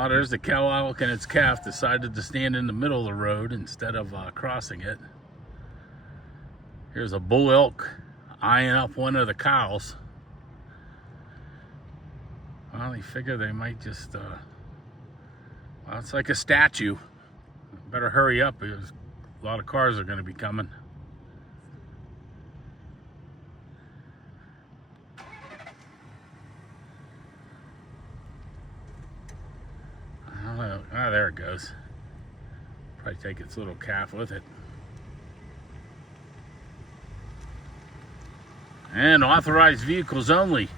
Oh, there's the cow elk and its calf decided to stand in the middle of the road instead of crossing it. Here's a bull elk eyeing up one of the cows. Well, they figure they might just, well, it's like a statue. Better hurry up because a lot of cars are going to be coming. Ah, there it goes. Probably take its little calf with it. And authorized vehicles only.